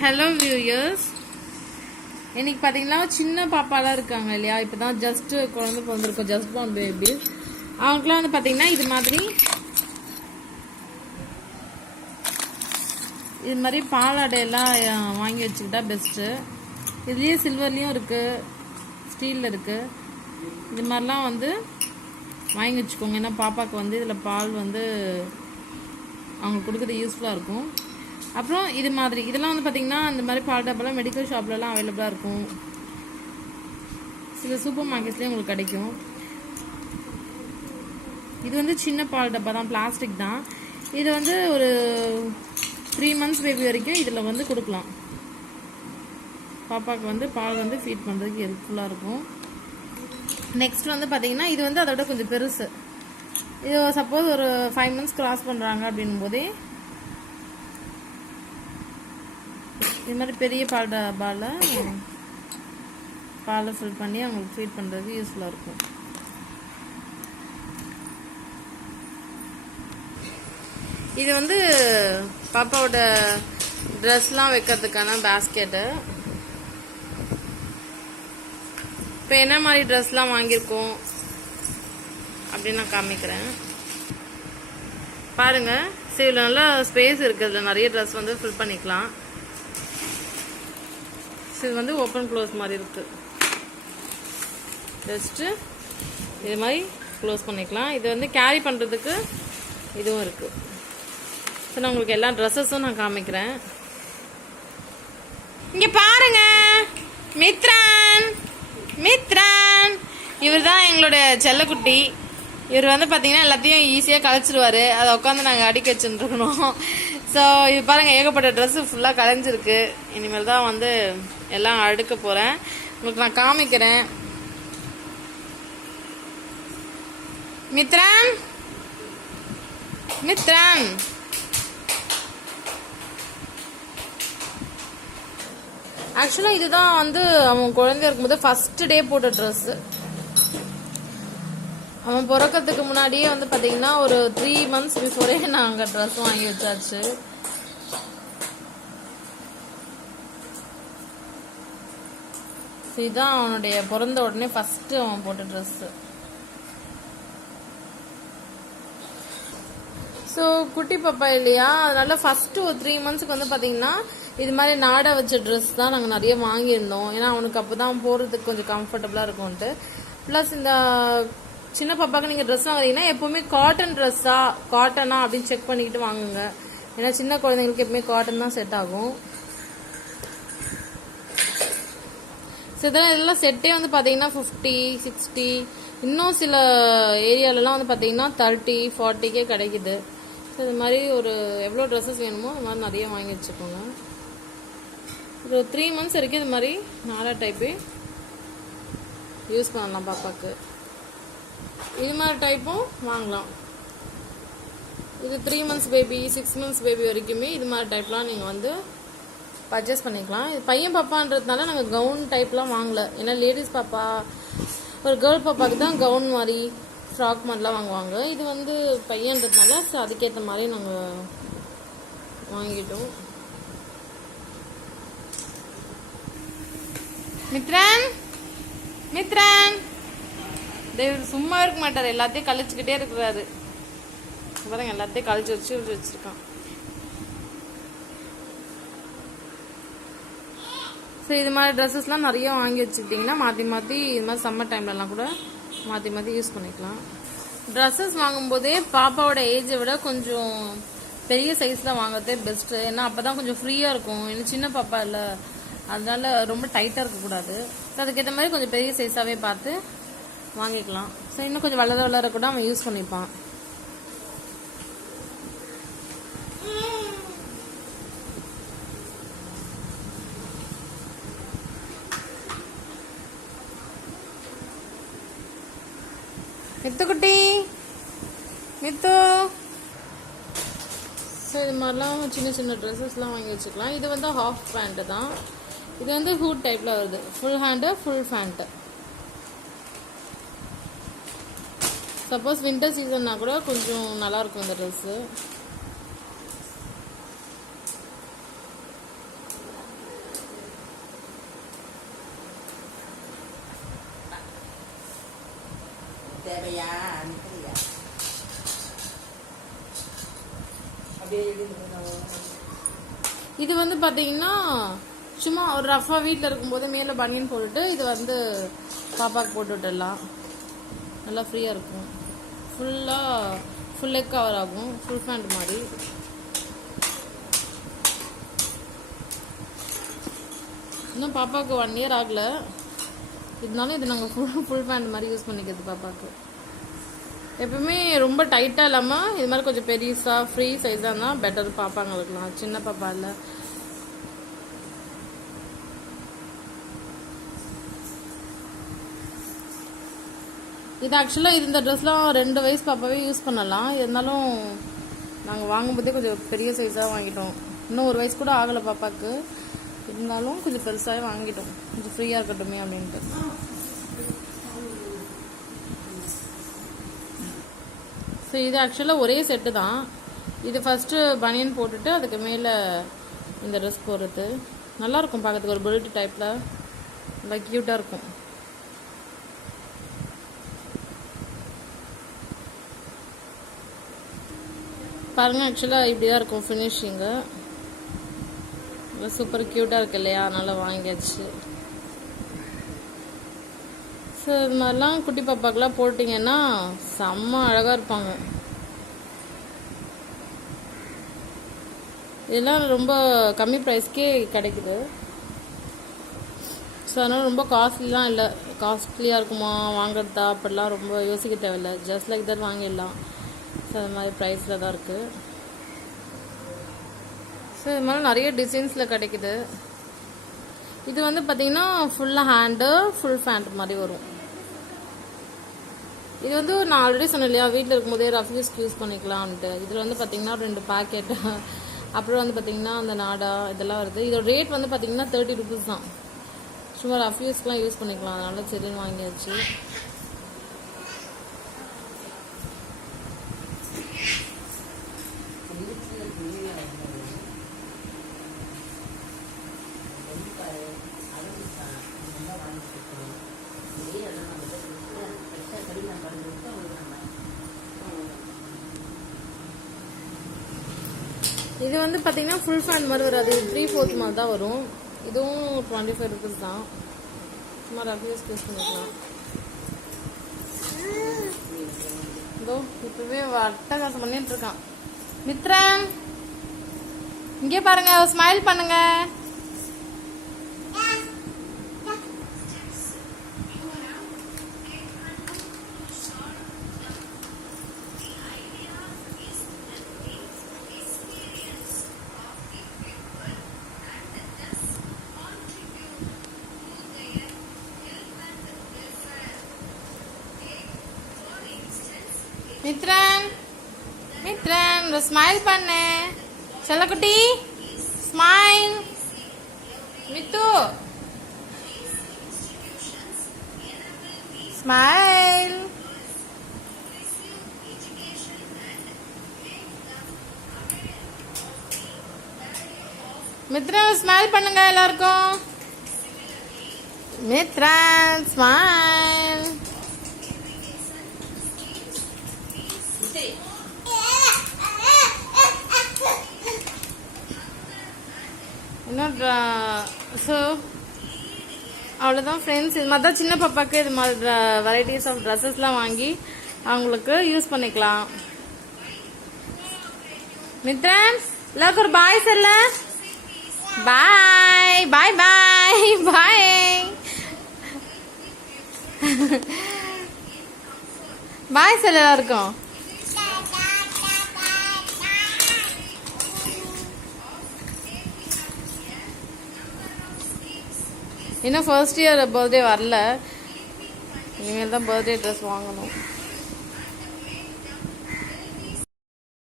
Hello viewers, இன்னைக்கு பார்த்தீங்கன்னா சின்ன பாப்பாலாம் இருக்காங்க இல்லையா, இப்போ தான் ஜஸ்ட் குழந்தை பிறந்திருக்கோம், ஜஸ்ட் பார்ன் பேபிஸ். அவங்களுக்குலாம் வந்து பார்த்தீங்கன்னா இது மாதிரி பாலாடையெல்லாம் வாங்கி வச்சுக்கிட்டா பெஸ்ட்டு. இதுலேயே சில்வர்லேயும் இருக்குது, ஸ்டீலில் இருக்குது. இது மாதிரிலாம் வந்து வாங்கி வச்சுக்கோங்க. ஏன்னா பாப்பாவுக்கு வந்து இதில் பால் வந்து அவங்க கொடுக்குறது யூஸ்ஃபுல்லாக இருக்கும். அப்புறம் இது மாதிரி இதெல்லாம் வந்து பார்த்திங்கன்னா இந்த மாதிரி பால் டப்பாலாம் மெடிக்கல் ஷாப்லலாம் அவைலபிளாக இருக்கும். சில சூப்பர் மார்க்கெட்லேயும் உங்களுக்கு கிடைக்கும். இது வந்து சின்ன பால் டப்பா தான், பிளாஸ்டிக் தான். இது வந்து ஒரு 3 months பேபி வரைக்கும் இதில் வந்து கொடுக்கலாம். பாப்பாவுக்கு வந்து பால் வந்து ஃபீட் பண்ணுறதுக்கு ஹெல்ப்ஃபுல்லாக இருக்கும். நெக்ஸ்ட் வந்து பார்த்திங்கன்னா இது வந்து அதோட கொஞ்சம் பெருசு. இது சப்போஸ் ஒரு 5 months கிராஸ் பண்ணுறாங்க அப்படின்னும் போதே இது மாதிரி பெரிய பால் டப்பாவில் பாலை ஃபில் பண்ணி அவங்களுக்கு ஃபீட் பண்ணுறதுக்கு யூஸ்ஃபுல்லாக இருக்கும். இது வந்து பாப்பாவோட ட்ரெஸ்லாம் வைக்கிறதுக்கான பேஸ்கெட்டு. இப்போ என்ன மாதிரி ட்ரெஸ்லாம் வாங்கியிருக்கோம் அப்படின்னு நான் காமிக்கிறேன் பாருங்க. சரி, நல்லா ஸ்பேஸ் இருக்குது, நிறைய ட்ரெஸ் வந்து ஃபில் பண்ணிக்கலாம். இது வந்து ஓப்பன் க்ளோஸ் மாதிரி இருக்கு. ஜஸ்ட்டு இது மாதிரி க்ளோஸ் பண்ணிக்கலாம். இது வந்து கேரி பண்ணுறதுக்கு இதுவும் இருக்குது. ஸோ நான் உங்களுக்கு எல்லா ட்ரெஸ்ஸஸும் நான் காமிக்கிறேன். இங்கே பாருங்க, மித்ரான் இவர் தான் எங்களுடைய செல்லக்குட்டி. இவர் வந்து பார்த்தீங்கன்னா எல்லாத்தையும் ஈஸியாக கலைச்சிடுவார். அதை உட்காந்து நாங்கள் அடிக்க வச்சுருக்கணும். ஸோ இது பாருங்கள், ஏகப்பட்ட ட்ரெஸ்ஸு ஃபுல்லாக கலைஞ்சிருக்கு. இனிமேல் தான் வந்து எல்லாம் அடுக்க போகிறேன், உங்களுக்கு நான் காமிக்கிறேன். மித்ரான் ஆக்சுவலாக இதுதான் வந்து அவன் குழந்தைய இருக்கும்போது ஃபர்ஸ்ட் டே போட்ட ட்ரெஸ்ஸு. அவன் பிறக்கிறதுக்கு முன்னாடியே வந்து பார்த்தீங்கன்னா ஒரு 3 months பிஃபோரே நாங்கள் ட்ரெஸ் வாங்கி வச்சாச்சு. இதுதான் அவனுடைய பிறந்த உடனே ஃபர்ஸ்ட் அவன் போட்ட ட்ரெஸ்ஸு. ஸோ குட்டி பாப்பா இல்லையா, அதனால ஃபர்ஸ்ட் ஒரு 3 monthsக்கு வந்து பார்த்தீங்கன்னா இது மாதிரி நாடா வச்ச ட்ரெஸ் தான் நாங்கள் நிறைய வாங்கியிருந்தோம். ஏன்னா அவனுக்கு அப்போ தான் போகிறதுக்கு கொஞ்சம் கம்ஃபர்டபுளாக இருக்கும்ன்ட்டு. ப்ளஸ் இந்த சின்ன பாப்பாவுக்கு நீங்கள் ட்ரெஸ் வாங்குறீங்கன்னா எப்போவுமே காட்டனா அப்படின்னு செக் பண்ணிக்கிட்டு வாங்குங்க. ஏன்னா சின்ன குழந்தைங்களுக்கு எப்பவுமே காட்டன் தான் செட் ஆகும். ஸோ இதெல்லாம் செட்டே வந்து பார்த்தீங்கன்னா 50, 60, இன்னும் சில ஏரியாலலாம் வந்து பார்த்தீங்கன்னா 30, 40 கிடைக்குது. ஸோ இது மாதிரி ஒரு எவ்வளோ ட்ரெஸ்ஸஸ் வேணுமோ அது மாதிரி நிறைய வாங்கி வச்சுக்கோங்க. ஒரு 3 months வரைக்கும் இது மாதிரி நாடா டைப்பே யூஸ் பண்ணலாம் பாப்பாவுக்கு. இது மாதிரி டைப்பும் வாங்கலாம். இது 3 months பேபி, 6 months பேபி வரைக்குமே இது மாதிரி டைப்லாம் நீங்கள் வந்து பர்ச்சேஸ் பண்ணிக்கலாம். இது பையன் பாப்பான்றதுனால நாங்கள் கவுன் டைப்லாம் வாங்கலை. ஏன்னா லேடிஸ் பாப்பா, ஒரு கேர்ள் பாப்பாவுக்கு தான் கவுன் மாதிரி ஃப்ராக் மாதிரிலாம் வாங்குவாங்க. இது வந்து பையன்றதுனால ஸோ அதுக்கேற்ற மாதிரி நாங்கள் வாங்கிட்டோம். மித்ரான் சும்மா இருக்க மாட்டார், எல்லாத்தையும் கழிச்சுக்கிட்டே இருக்கிறாரு. பாருங்க, எல்லாத்தையும் கழிச்சு வச்சிருக்கான். ஸோ இது மாதிரி ட்ரெஸ்ஸஸ்லாம் நிறைய வாங்கி வச்சுக்கிட்டிங்கன்னா மாற்றி இது மாதிரி சம்மர் டைம்லலாம் கூட மாற்றி யூஸ் பண்ணிக்கலாம். ட்ரெஸ்ஸஸ் வாங்கும்போதே பாப்பாவோட ஏஜை விட கொஞ்சம் பெரிய சைஸில் வாங்குறதே பெஸ்ட்டு. ஏன்னா அப்போ தான் கொஞ்சம் ஃப்ரீயாக இருக்கும். இன்னும் சின்ன பாப்பா இல்லை, அதனால ரொம்ப டைட்டாக இருக்கக்கூடாது. ஸோ அதுக்கேற்ற மாதிரி கொஞ்சம் பெரிய சைஸாகவே பார்த்து வாங்கிக்கலாம். ஸோ இன்னும் கொஞ்சம் வளர கூட அவன் யூஸ் பண்ணிப்பான். மித்து ஸோ இது மாதிரிலாம் சின்ன ட்ரெஸ்ஸஸ்லாம் வாங்கி வச்சுக்கலாம். இது வந்து ஹாஃப் பேண்ட்டு தான். இது வந்து ஹூட் டைப்பில் வருது. Full hand, full pant. Suppose winter சீசன்னா கூட கொஞ்சம் நல்லாயிருக்கும் இந்த ட்ரெஸ்ஸு. இது வந்து பார்த்தீங்கன்னா சும்மா ஒரு ரஃபாக வீட்டில் இருக்கும்போது மேலே பனியன் போட்டுட்டு இது வந்து பாப்பாவுக்கு போட்டு விட்டுடலாம். நல்லா ஃப்ரீயாக இருக்கும். ஃபுல் லெக் கவர் ஆகும். ஃபுல் பேண்ட் மாதிரி. இன்னும் பாப்பாவுக்கு 1 year ஆகல. இருந்தாலும் இது நாங்கள் ஃபுல் பேண்ட் மாதிரி யூஸ் பண்ணிக்கிறது பாப்பாவுக்கு. எப்பவுமே ரொம்ப டைட்டாக இல்லாமல் இது மாதிரி கொஞ்சம் பெருசாக ஃப்ரீ சைஸாக இருந்தால் பெட்டர் பாப்பாங்களுக்குலாம். சின்ன பாப்பா இல்லை. இது ஆக்சுவலாக இந்த ட்ரெஸ்லாம் 2 வயசு பாப்பாவே யூஸ் பண்ணலாம். இருந்தாலும் நாங்கள் வாங்கும்போதே கொஞ்சம் பெரிய சைஸாக வாங்கிட்டோம். இன்னும் 1 வயசு கூட ஆகலை பாப்பாவுக்கு. இருந்தாலும் கொஞ்சம் பெருசாகவே வாங்கிட்டோம். கொஞ்சம் ஃப்ரீயாக இருக்கட்டுமே அப்படின்ட்டு. ஸோ இது ஆக்சுவலாக ஒரே செட்டு தான். இது ஃபஸ்ட்டு பனியன் போட்டுட்டு அதுக்கு மேலே இந்த ட்ரெஸ் போடுறது நல்லாயிருக்கும். பார்க்கறதுக்கு ஒரு பெல்ட் டைப்பில் நல்லா க்யூட்டாக இருக்கும். பாருங்கள், ஆக்சுவலாக இப்படி தான் இருக்கும் ஃபினிஷிங்கு. நல்லா சூப்பர் க்யூட்டாக இருக்கு இல்லையா? அதனால் வாங்கியாச்சு. ஸோ இது மாதிரிலாம் குட்டி பாப்பாக்கெலாம் போட்டிங்கன்னா செம்ம அழகாக இருப்பாங்க. இதெல்லாம் ரொம்ப கம்மி ப்ரைஸ்க்கே கிடைக்குது. ஸோ அதனால் ரொம்ப காஸ்ட்லிலாம் இல்லை. காஸ்ட்லியாக இருக்குமா வாங்குறதா அப்படிலாம் ரொம்ப யோசிக்க தேவையில்லை. ஜஸ்ட் லைக் தட் வாங்கிடலாம். ஸோ அது மாதிரி ப்ரைஸில் தான் இருக்குது. ஸோ இது மாதிரி நிறைய டிசைன்ஸில் கிடைக்குது. இது வந்து பார்த்தீங்கன்னா ஃபுல்லாக ஹேண்டு ஃபுல் பேண்ட் மாதிரி வரும். இது வந்து நான் ஆல்ரெடி சொன்னேன் இல்லையா, வீட்டில் இருக்கும்போதே ரஃப் யூஸ்க்கு யூஸ் பண்ணிக்கலான்ட்டு. இதில் வந்து பார்த்தீங்கன்னா 2 பாக்கெட், அப்புறம் வந்து பார்த்தீங்கன்னா அந்த நாடா இதெல்லாம் வருது. இதோட ரேட் வந்து பார்த்தீங்கன்னா 30 rupees தான். சும்மா ரஃப் யூஸ்க்குலாம் யூஸ் பண்ணிக்கலாம். அதனால சரின்னு வாங்கியாச்சு. இது வந்து பார்த்தீங்கன்னா ஃபுல் ஃபேண்ட் மாதிரி வராது. 3/4 மாதிரி தான் வரும். இதுவும் 25 rupees தான். சும்மா ரஃப் யூஸ் பண்ணிக்கலாம். இதோ இப்பவே அட்டகாசம் பண்ணிட்டு இருக்கான். மித்ரன் இங்கே பாருங்க, ஸ்மைல் பண்ணுங்க. மித்ரன் ஸ்மைல் பண்ணு செல்லக்குட்டி. Smile Mithu. Smile. Mithran smile பண்ணுங்க எல்லாருக்கும். மித்ரன் ஸ்மைல். இன்னும் ஸோ அவ்வளோதான் ஃப்ரெண்ட்ஸ். இது மாதிரி தான் சின்ன பாப்பாவுக்கு இது மாதிரி வெரைட்டிஸ் ஆஃப் ட்ரெஸ்ஸஸ்லாம் வாங்கி அவங்களுக்கு யூஸ் பண்ணிக்கலாம். மித்ரன் எல்லாருக்கும் ஒரு பாய் சொல்ல. பாய் பாய் பாய் பாய் பாய் சொல்ல எல்லாருக்கும். இன்னும் ஃபர்ஸ்ட் இயர் பர்த்டே வரல. இனிமேல் தான் பர்த்டே ட்ரெஸ் வாங்கணும்.